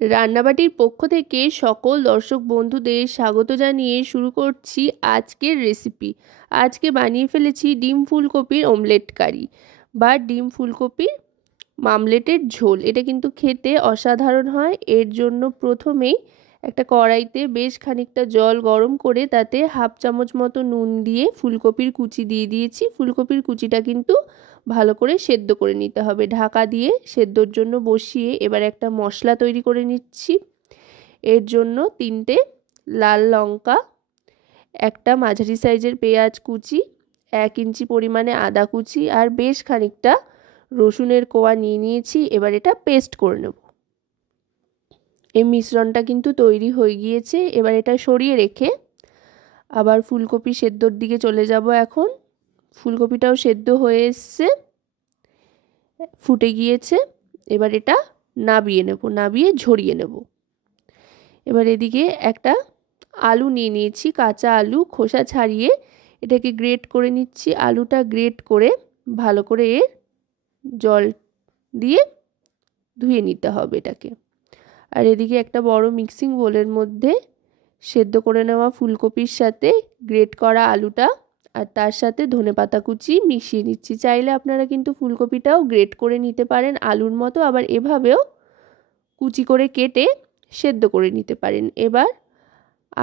রান্নাবাটির পক্ষ থেকে সকল দর্শক বন্ধুদের স্বাগত জানিয়ে শুরু করছি আজকের রেসিপি। আজকে বানিয়ে ফেলেছি ডিম ফুলকপির অমলেট কারি বা ডিম ফুলকপির মামলেটের ঝোল। এটা কিন্তু খেতে অসাধারণ হয়। এর জন্য প্রথমেই একটা কড়াইতে বেশ খানিকটা জল গরম করে তাতে হাফ চামচ মতো নুন দিয়ে ফুলকপির কুচি দিয়ে দিয়েছি। ফুলকপির কুচিটা কিন্তু ভালো করে সেদ্ধ করে নিতে হবে। ঢাকা দিয়ে সেদ্ধর জন্য বসিয়ে এবার একটা মশলা তৈরি করে নিচ্ছি। এর জন্য 3টে লাল লঙ্কা, একটা মাঝারি সাইজের পেঁয়াজ কুচি, 1 ইঞ্চি পরিমাণে আদা কুচি আর বেশ খানিকটা রসুনের কোয়া নিয়ে নিয়েছি। এবার এটা পেস্ট করে নেব। এই মিশ্রণটা কিন্তু তৈরি হয়ে গিয়েছে। এবার এটা সরিয়ে রেখে আবার ফুলকপি সেদ্ধর দিকে চলে যাব। এখন ফুলকপিটাও সেদ্ধ হয়ে এসছে, ফুটে গিয়েছে। এবার এটা নাবিয়ে নেব, নাবিয়ে ঝরিয়ে নেব। এবার এদিকে একটা আলু নিয়ে নিয়েছি, কাঁচা আলু খোসা ছাড়িয়ে এটাকে গ্রেট করে নিচ্ছি। আলুটা গ্রেট করে ভালো করে এর জল দিয়ে ধুয়ে নিতে হবে এটাকে। আর এদিকে একটা বড় মিক্সিং বোলের মধ্যে সেদ্ধ করে নেওয়া ফুলকপির সাথে গ্রেট করা আলুটা আর তার সাথে ধনেপাতা কুচি মিশিয়ে নিচ্ছি। চাইলে আপনারা কিন্তু ফুলকপিটাও গ্রেট করে নিতে পারেন আলুর মতো, আবার এভাবেও কুচি করে কেটে সেদ্ধ করে নিতে পারেন। এবার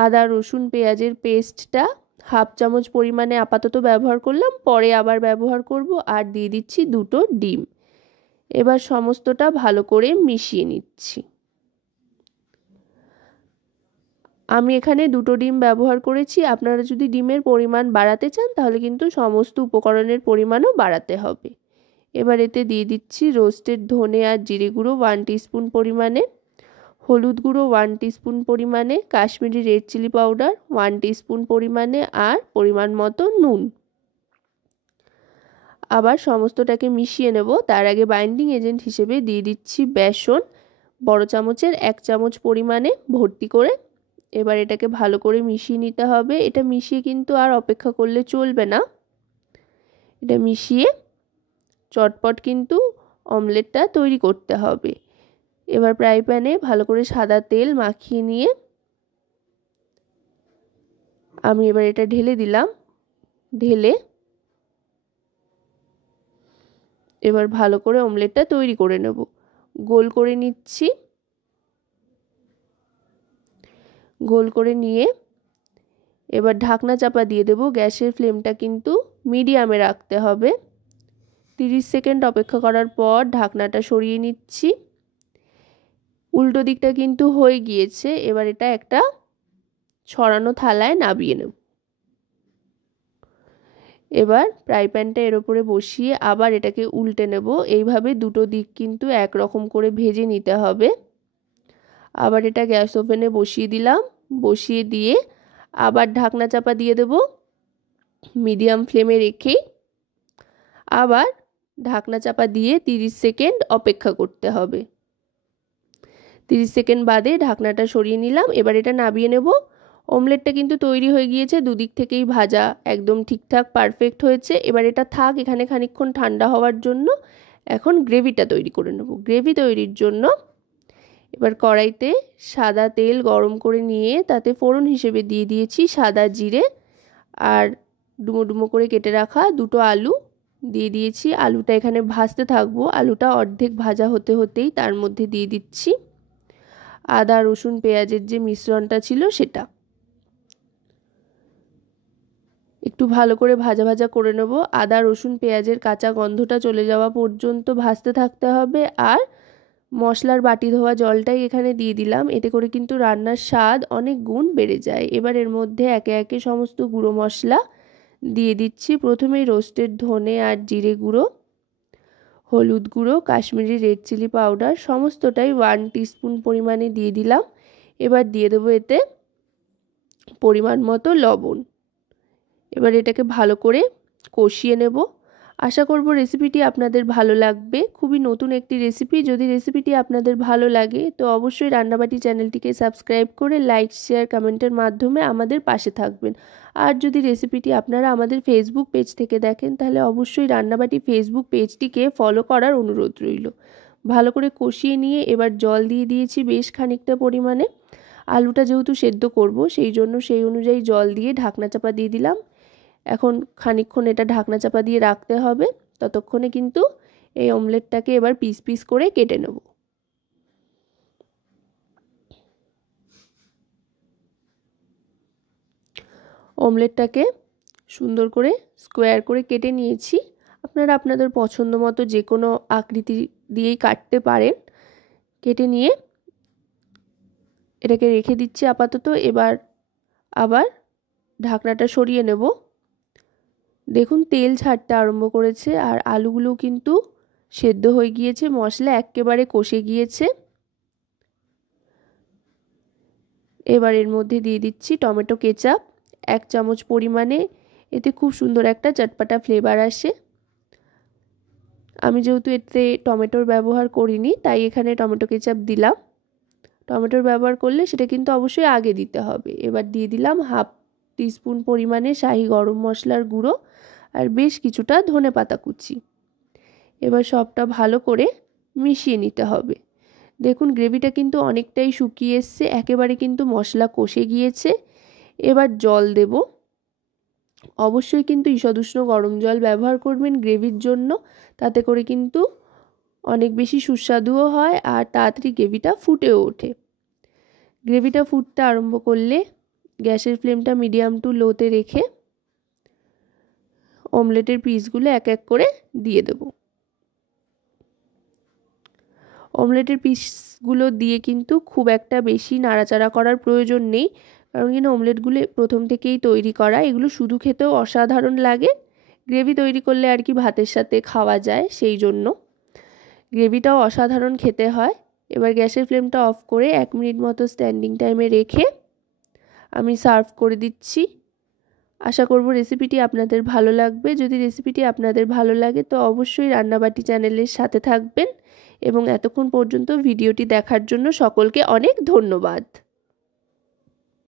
আদা রসুন পেঁয়াজের পেস্টটা হাফ চামচ পরিমাণে আপাতত ব্যবহার করলাম, পরে আবার ব্যবহার করব। আর দিয়ে দিচ্ছি 2টো ডিম। এবার সমস্তটা ভালো করে মিশিয়ে নিচ্ছি। আমি এখানে 2টো ডিম ব্যবহার করেছি। আপনারা যদি ডিমের পরিমাণ বাড়াতে চান তাহলে কিন্তু সমস্ত উপকরণের পরিমাণও বাড়াতে হবে। এবার এতে দিয়ে দিচ্ছি রোস্টেড ধনে আর জিরে গুঁড়ো 1 টিস্পুন পরিমাণে, হলুদ গুঁড়ো 1 টিস্পুন পরিমাণে, Kashmiri red chilli powder 1 teaspoon পরিমাণে আর পরিমাণ মতো নুন। আবার সমস্তটাকে মিশিয়ে নেব। তার আগে বাইন্ডিং এজেন্ট হিসেবে দিয়ে দিচ্ছি বেসন, বড় চামচের 1 চামচ পরিমাণে ভর্তি করে। এবার এটাকে ভালো করে মিশিয়ে নিতে হবে। এটা মিশিয়ে কিন্তু আর অপেক্ষা করলে চলবে না। এটা মিশিয়ে চটপট কিন্তু অমলেটটা তৈরি করতে হবে। এবার ফ্রাই প্যানে ভালো করে সাদা তেল মাখিয়ে নিয়ে আমি এবার এটা ঢেলে দিলাম। ঢেলে এবার ভালো করে অমলেটটা তৈরি করে নেব। গোল করে নিচ্ছি। গোল করে নিয়ে এবার ঢাকনা চাপা দিয়ে দেব। গ্যাসের ফ্লেমটা কিন্তু মিডিয়ামে রাখতে হবে। 30 সেকেন্ড অপেক্ষা করার পর ঢাকনাটা সরিয়ে নিচ্ছি। উল্টো দিকটা কিন্তু হয়ে গিয়েছে। এবার এটা একটা ছড়ানো থালায় নাবিয়ে নেব। এবার ফ্রাই প্যানটা এর উপরে বসিয়ে আবার এটাকে উল্টে নেব। এইভাবে 2টো দিক কিন্তু একরকম করে ভেজে নিতে হবে। আবার এটা গ্যাস ওভেনে বসিয়ে দিলাম। বসিয়ে দিয়ে আবার ঢাকনা চাপা দিয়ে দেব মিডিয়াম ফ্লেমে রেখেই। আবার ঢাকনা চাপা দিয়ে 30 সেকেন্ড অপেক্ষা করতে হবে। 30 সেকেন্ড বাদে ঢাকনাটা সরিয়ে নিলাম। এবার এটা নাবিয়ে নেব। অমলেটটা কিন্তু তৈরি হয়ে গিয়েছে, দুদিক থেকেই ভাজা একদম ঠিকঠাক পারফেক্ট হয়েছে। এবার এটা থাক এখানে খানিকক্ষণ ঠান্ডা হওয়ার জন্য। এখন গ্রেভিটা তৈরি করে নেব। গ্রেভি তৈরির জন্য এবার কড়াইতে সাদা তেল গরম করে নিয়ে তাতে ফোড়ন হিসেবে দিয়ে দিয়েছি সাদা জিরে আর ডুমো ডুমো করে কেটে রাখা 2টো আলু দিয়ে দিয়েছি। আলুটা এখানে ভাজতে থাকবো। আলুটা অর্ধেক ভাজা হতে হতেই তার মধ্যে দিয়ে দিচ্ছি আদা রসুন পেঁয়াজের যে মিশ্রণটা ছিল সেটা। একটু ভালো করে ভাজা ভাজা করে নেব। আদা রসুন পেঁয়াজের কাঁচা গন্ধটা চলে যাওয়া পর্যন্ত ভাজতে থাকতে হবে। আর মশলার বাটি ধোয়া জলটাই এখানে দিয়ে দিলাম। এতে করে কিন্তু রান্নার স্বাদ অনেক গুণ বেড়ে যায়। এবার এর মধ্যে একে একে সমস্ত গুঁড়ো মশলা দিয়ে দিচ্ছি। প্রথমেই রোস্টেড ধনে আর জিরে গুঁড়ো, হলুদ গুঁড়ো, কাশ্মীরি রেড চিলি পাউডার সমস্তটাই 1 টিস্পুন পরিমাণে দিয়ে দিলাম। এবার দিয়ে দেবো এতে পরিমাণ মতো লবণ। এবার এটাকে ভালো করে কষিয়ে নেব। আশা করব রেসিপিটি আপনাদের ভালো লাগবে। খুবই নতুন একটি রেসিপি। যদি রেসিপিটি আপনাদের ভালো লাগে তো অবশ্যই রান্নাবাটি চ্যানেলটিকে সাবস্ক্রাইব করে লাইক শেয়ার কমেন্টের মাধ্যমে আমাদের পাশে থাকবেন। আর যদি রেসিপিটি আপনারা আমাদের ফেসবুক পেজ থেকে দেখেন তাহলে অবশ্যই রান্নাবাটি ফেসবুক পেজটিকে ফলো করার অনুরোধ রইল। ভালো করে কষিয়ে নিয়ে এবার জল দিয়ে দিয়েছি বেশ খানিকটা পরিমাণে। আলুটা যেহেতু সেদ্ধ করব সেই জন্য সেই অনুযায়ী জল দিয়ে ঢাকনা চাপা দিয়ে দিলাম। এখন খানিকক্ষণ এটা ঢাকনা চাপা দিয়ে রাখতে হবে। ততক্ষণে কিন্তু এই অমলেটটাকে এবার পিস পিস করে কেটে নেব। অমলেটটাকে সুন্দর করে স্কোয়ার করে কেটে নিয়েছি। আপনারা আপনাদের পছন্দ মতো যে কোনো আকৃতি দিয়েই কাটতে পারেন। কেটে নিয়ে এটাকে রেখে দিচ্ছি আপাতত। এবার আবার ঢাকনাটা সরিয়ে নেব। দেখুন তেল ছাড়তে আরম্ভ করেছে আর আলুগুলো কিন্তু সেদ্ধ হয়ে গিয়েছে, মশলা একেবারে কষে গিয়েছে। এবার এর মধ্যে দিয়ে দিচ্ছি টমেটো কেচাপ 1 চামচ পরিমাণে। এতে খুব সুন্দর একটা চটপটা ফ্লেভার আসে। আমি যেহেতু এতে টমেটোর ব্যবহার করিনি তাই এখানে টমেটো কেচাপ দিলাম। টমেটোর ব্যবহার করলে সেটা কিন্তু অবশ্যই আগে দিতে হবে। এবার দিয়ে দিলাম 1/2 টিস্পুন পরিমাণে শাহি গরম মশলার গুঁড়ো আর বেশ কিছুটা ধনেপাতা কুচি। এবার সবটা ভালো করে মিশিয়ে নিতে হবে। দেখুন গ্রেভিটা কিন্তু অনেকটাই শুকিয়ে এসছে, একেবারে কিন্তু মশলা কষে গিয়েছে। এবার জল দেব। অবশ্যই কিন্তু ঈষদুষ্ণ গরম জল ব্যবহার করবেন গ্রেভির জন্য, তাতে করে কিন্তু অনেক বেশি সুস্বাদুও হয় আর তাড়াতাড়ি গ্রেভিটা ফুটেও ওঠে। গ্রেভিটা ফুটতে আরম্ভ করলে গ্যাসের ফ্লেমটা মিডিয়াম টু লোতে রেখে অমলেটের পিসগুলো এক এক করে দিয়ে দেব। অমলেটের পিসগুলো দিয়ে কিন্তু খুব একটা বেশি নাড়াচাড়া করার প্রয়োজন নেই, কারণ কিন্তু অমলেটগুলো প্রথম থেকেই তৈরি করা, এগুলো শুধু খেতেও অসাধারণ লাগে। গ্রেভি তৈরি করলে আর কি ভাতের সাথে খাওয়া যায়, সেই জন্য গ্রেভিটাও অসাধারণ খেতে হয়। এবার গ্যাসের ফ্লেমটা অফ করে 1 মিনিট মতো স্ট্যান্ডিং টাইমে রেখে আমি সার্ভ করে দিচ্ছি। আশা করব রেসিপিটি আপনাদের ভালো লাগবে। যদি রেসিপিটি আপনাদের ভালো লাগে তো অবশ্যই রান্নাবাটি চ্যানেলের সাথে থাকবেন এবং এতক্ষণ পর্যন্ত ভিডিওটি দেখার জন্য সকলকে অনেক ধন্যবাদ।